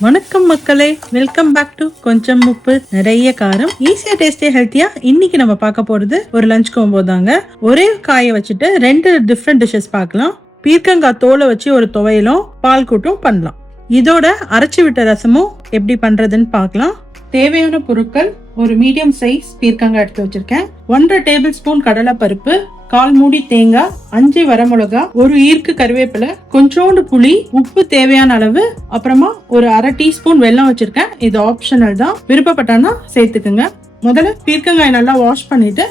வணக்கம் மக்களே. Welcome back to கொஞ்சம் உப்பு நிறைய காரம். ஈஸியா டேஸ்டே ஹெல்த்தியா இன்னைக்கு நம்ம பார்க்க போறது ஒரு லஞ்ச் கோம்போ தாங்க. ஒரே காயை வச்சுட்டு ரெண்டு டிஃப்ரெண்ட் டிஷ்ஷஸ் பார்க்கலாம். பீர்க்கங்காய் தோலை வச்சு ஒரு துவையலும் பால் கூட்டும் பண்ணலாம். இதோட அரைச்சி விட்ட ரசமும் எப்படி பண்றதுன்னு பார்க்கலாம். தேவையான பொருட்கள் ஒரு மீடியம் சைஸ் பீர்க்கங்காய் எடுத்து வச்சிருக்கேன். ஒன்றரை டேபிள் ஸ்பூன் கடலை பருப்பு கால் மூடி தேங்காய் அஞ்சு வரமிளகா ஒரு ஈர்க்கு கருவேப்பிலை கொஞ்சோண்டு புளி உப்பு தேவையான அளவு அப்புறமா ஒரு அரை டீஸ்பூன் வெல்லம் வச்சிருக்கேன். இது ஆப்ஷனல் தான். விருப்பப்பட்டானா சேர்த்துக்குங்க. முதல்ல பீர்க்கங்காய் நல்லா வாஷ் பண்ணிட்டு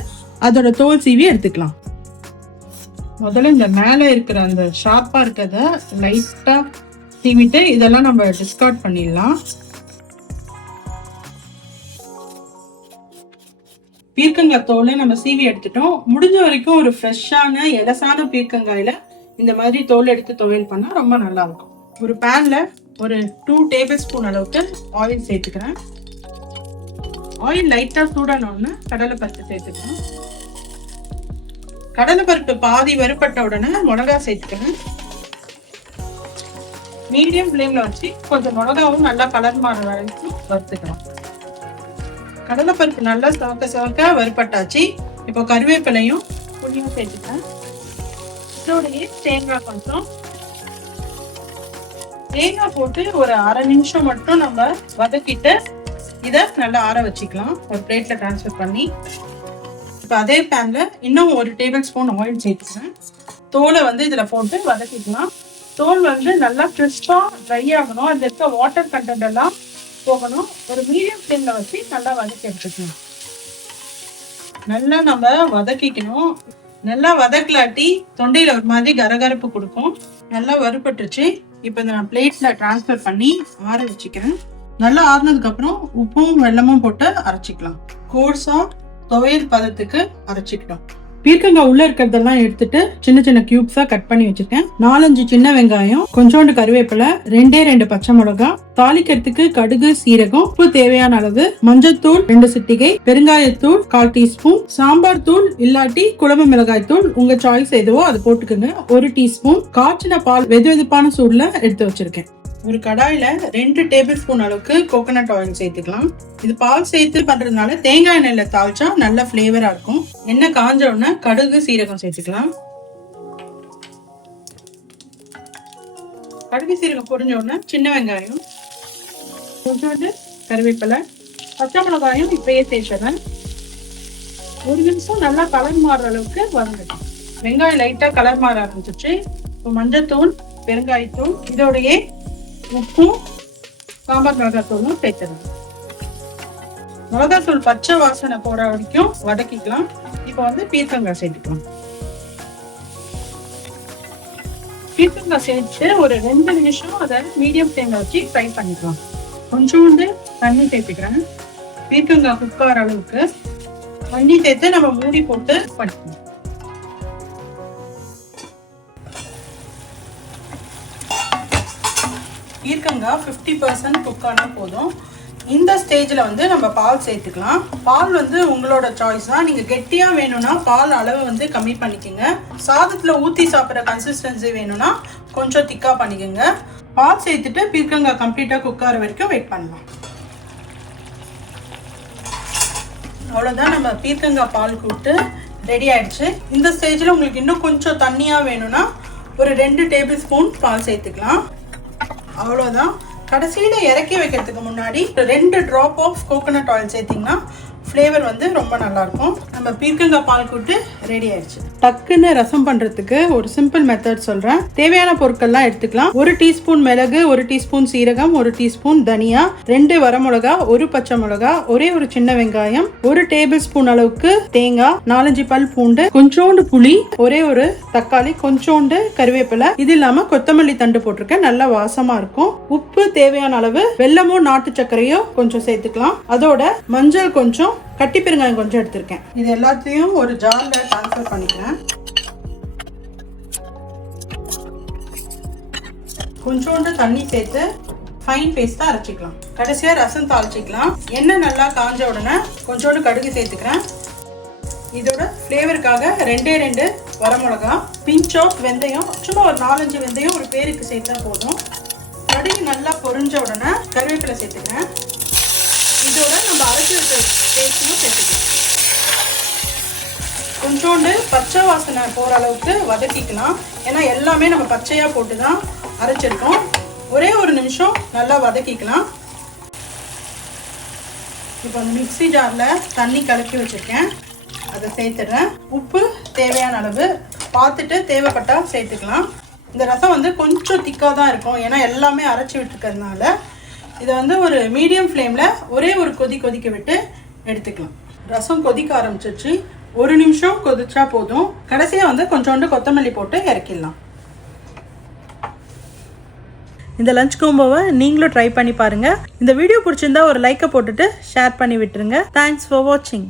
அதோட தோல் சீவி எடுத்துக்கலாம். முதல்ல இந்த மேலே இருக்கிற அந்த ஷார்ப்பாக இருக்கிறத லைட்டாக சீவிட்டு இதெல்லாம் நம்ம டிஸ்கார்ட் பண்ணிடலாம். பீர்க்கங்காய் தோலை நம்ம சீவி எடுத்துட்டோம். முடிஞ்ச வரைக்கும் ஒரு ஃப்ரெஷ்ஷான எலசான பீர்க்கங்காயில இந்த மாதிரி தோல் எடுத்து துவையல் பண்ணா ரொம்ப நல்லா இருக்கும். ஒரு பேன்ல ஒரு டூ டேபிள் ஸ்பூன் அளவுக்கு ஆயில் சேர்த்துக்கிறேன். ஆயில் லைட்டா சூடானோடனே கடலை பருப்பு சேர்த்துக்கிறேன். கடலை பருப்பு பாதி வறுப்பட்ட உடனே மிளகா சேர்த்துக்கிறேன். மீடியம் ஃப்ளேம்ல வச்சு கொஞ்சம் மிளகாவும் நல்லா கலர் மாற வரைக்கும் வறுத்துக்கலாம். கடலைப்பருப்பு நல்லா சவக்க சவக்க வறுப்பட்டாச்சு இப்போ கருவேப்பிலையும் புளியும் சேர்த்துட்டேன் இதோடய தேங்காய் கொஞ்சம். தேங்காய் போட்டு ஒரு அரை நிமிஷம் மட்டும் நம்ம வதக்கிட்டு இதை நல்லா ஆற வச்சுக்கலாம். ஒரு பிளேட்டில் டிரான்ஸ்ஃபர் பண்ணி. இப்போ அதே பேனில் இன்னும் ஒரு டேபிள் ஸ்பூன் ஆயில் சேர்த்துக்கிறேன். தோலை வந்து இதில் போட்டு வதக்கிக்கலாம். தோல் வந்து நல்லா கிறிஸ்பாக ட்ரை ஆகணும். அதில் இருக்க வாட்டர் கண்டென்ட் எல்லாம் போகணும். ஒரு மீடியம் ஃப்ளேம்ல வச்சு நல்லா வதக்கி எடுத்துக்கணும். நல்லா நம்ம வதக்கிக்கணும். நல்லா வதக்கலாட்டி தொண்டையில் ஒரு மாதிரி கரகரப்பு கொடுக்கும். நல்லா வறுபட்டுருச்சு. இப்போ இதை நான் பிளேட்டில் டிரான்ஸ்ஃபர் பண்ணி ஆற வச்சுக்கிறேன். நல்லா ஆறுனதுக்கப்புறம் உப்பும் வெல்லமும் போட்டு அரைச்சிக்கலாம். கோர்ஸாக துவையல் பதத்துக்கு அரைச்சிக்கிட்டோம் பீர்க்கங்காய் உள்ள இருக்கிறதெல்லாம் எடுத்துட்டு சின்ன சின்ன கியூப்ஸா கட் பண்ணி வச்சிருக்கேன். நாலஞ்சு சின்ன வெங்காயம் கொஞ்சோண்டு கருவேப்பிலை ரெண்டே ரெண்டு பச்சை மிளகா தாளிக்கிறதுக்கு கடுகு சீரகம் உப்பு தேவையான அளவு மஞ்சத்தூள் ரெண்டு சிட்டிகை பெருங்காயத்தூள் கால் டீஸ்பூன் சாம்பார் தூள் இல்லாட்டி குழம்பு மிளகாய் தூள் உங்க சாய்ஸ் எதுவோ அது போட்டுக்கோங்க. ஒரு டீஸ்பூன் காய்ச்சின பால் வெது வெதுப்பான சூடுல எடுத்து வச்சிருக்கேன். ஒரு கடாயில ரெண்டு டேபிள் ஸ்பூன் அளவுக்கு கோகோனட் ஆயில் சேர்த்துக்கலாம். இது பால் சேர்த்து பண்றதுனால தேங்காய் எண்ணெயில தாளிச்சா நல்ல ஃப்ளேவராக இருக்கும். எண்ணெய் காஞ்ச உடனே கடுகு சீரகம் சேர்த்துக்கலாம். கடுகு சீரகம் பொரிஞ்ச உடனே சின்ன வெங்காயம் கொஞ்சோண்டு கருவேப்பிலை பச்சை மிளகாயும் இப்பயே சேர்த்துறேன் ஒரு நிமிஷம் நல்லா கலர் மாறுற அளவுக்கு வதங்கட்டும். வெங்காயம் லைட்டா கலர் மாற ஆரம்பிச்சிச்சு இப்போ மஞ்சத்தூள் பெருங்காயத்தூள் இதோடையே உப்பும் சாம்பார் மிளகாத்தூளும் சேர்த்துருங்க மிளகாத்தூள் பச்சை வாசனை போற வரைக்கும் வதக்கிக்கலாம். இப்போ வந்து பீர்க்கங்காய் சேர்த்துக்கலாம். பீர்க்கங்காய் சேர்த்து ஒரு ரெண்டு நிமிஷம் அதை மீடியம் ஃப்ளேம்ல வச்சு ஃப்ரை பண்ணிக்கலாம். கொஞ்சோண்டு தண்ணி சேர்த்துக்கிறேன். பீர்க்கங்காய் குக்கார அளவுக்கு தண்ணி சேர்த்து நம்ம மூடி போட்டு பண்ணிக்கலாம் பீர்க்கங்காய் ஃபிஃப்டி பர்சன்ட் குக் ஆனால் போதும். இந்த ஸ்டேஜில் வந்து நம்ம பால் சேர்த்துக்கலாம். பால் வந்து உங்களோட சாய்ஸ் தான். நீங்கள் கெட்டியாக வேணும்னா பால் அளவு வந்து கம்மி பண்ணிக்கோங்க. சாதத்தில் ஊற்றி சாப்பிட்ற கன்சிஸ்டன்சி வேணும்னா கொஞ்சம் திக்காக பண்ணிக்கோங்க. பால் சேர்த்துட்டு பீர்க்கங்காய் கம்ப்ளீட்டாக குக் ஆகிற வரைக்கும் வெயிட் பண்ணலாம். அவ்வளோதான் நம்ம பீர்க்கங்காய் பால் கூப்பிட்டு ரெடி ஆயிடுச்சு. இந்த ஸ்டேஜில் உங்களுக்கு இன்னும் கொஞ்சம் தண்ணியாக வேணும்னா ஒரு ரெண்டு டேபிள் ஸ்பூன் பால் சேர்த்துக்கலாம். அவ்வளோதான் கடைசியில் இறக்கி வைக்கிறதுக்கு முன்னாடி ரெண்டு ட்ராப் ஆஃப் கோகோனட் ஆயில் சேர்த்திங்கன்னா ஃப்ளேவர் வந்து ரொம்ப நல்லாயிருக்கும் நம்ம பீர்க்கங்காய் பால் கூட்டு ரெடி ஆயிடுச்சு. டக்குன்னு ரசம் பண்ணுறதுக்கு ஒரு சிம்பிள் மெத்தட் சொல்கிறேன் தேவையான பொருட்கள்லாம் எடுத்துக்கலாம். ஒரு டீஸ்பூன் மிளகு ஒரு டீஸ்பூன் சீரகம் ஒரு டீஸ்பூன் தனியா ரெண்டு வரமிளகா ஒரு பச்சை மிளகா ஒரே ஒரு சின்ன வெங்காயம் ஒரு டேபிள் ஸ்பூன் அளவுக்கு தேங்காய் நாலஞ்சு பல் பூண்டு கொஞ்சோண்டு புளி ஒரே ஒரு தக்காளி கொஞ்சோண்டு கருவேப்பிலை. இது இல்லாமல் கொத்தமல்லி தண்டு போட்டிருக்கேன். நல்லா வாசமாக இருக்கும். உப்பு தேவையான அளவு வெல்லமோ நாட்டு சர்க்கரையும் கொஞ்சம் சேர்த்துக்கலாம். அதோட மஞ்சள் கொஞ்சம் கட்டி பெருங்காயம் கொஞ்சம் எடுத்திருக்கேன். இது எல்லாத்தையும் ஒரு ஜாரில் ட்ரான்ஸ்ஃபர் பண்ணிக்கிறேன். கொஞ்சோண்டு தண்ணி சேர்த்து ஃபைன் பேஸ்ட்டாக அரைச்சிக்கலாம். கடைசியாக ரசம் தாளிச்சிக்கலாம். எண்ணெய் நல்லா காஞ்ச உடனே கொஞ்சோண்டு கடுகு சேர்த்துக்கிறேன். இதோட ஃப்ளேவருக்காக ரெண்டே ரெண்டு வரமிளகா பிஞ்ச் ஆஃப் வெந்தயம் சும்மா ஒரு நாலஞ்சு வெந்தயம் ஒரு பேருக்கு சேர்த்தா போதும். கடுகு நல்லா பொரிஞ்ச உடனே கருவேப்பிலை சேர்த்துக்கிறேன். இதோட நம்ம அரைச்சி வச்ச பேஸ்ட்டும் சேர்த்துக்கலாம். கொஞ்சோண்டு பச்சை வாசனை போகிற அளவுக்கு வதக்கிக்கலாம். ஏன்னா எல்லாமே நம்ம பச்சையாக போட்டு தான் அரைச்சிருக்கோம். ஒரே ஒரு நிமிஷம் நல்லா வதக்கிக்கலாம். இப்போ அந்த மிக்ஸி ஜாரில் தண்ணி கலக்கி வச்சுருக்கேன். அதை சேர்த்துடுறேன். உப்பு தேவையான அளவு பார்த்துட்டு தேவைப்பட்டால் சேர்த்துக்கலாம். இந்த ரசம் வந்து கொஞ்சம் திக்காக தான் இருக்கும். ஏன்னா எல்லாமே அரைச்சி விட்டுருக்கறதுனால இதை வந்து ஒரு மீடியம் ஃப்ளேமில் ஒரே ஒரு கொதி கொதிக்க விட்டு எடுத்துக்கலாம். ரசம் கொதிக்க ஆரம்பிச்சிச்சு ஒரு நிமிஷம் கொதிச்சா போதும். கடைசியாக வந்து கொஞ்சோண்டு கொத்தமல்லி போட்டு இறக்கிடலாம். இந்த லஞ்ச் கோம்போவை நீங்களும் ட்ரை பண்ணி பாருங்கள் இந்த வீடியோ பிடிச்சிருந்தா ஒரு லைக்கை போட்டுட்டு ஷேர் பண்ணி விட்டுருங்க. தேங்க்ஸ் ஃபார் வாட்சிங்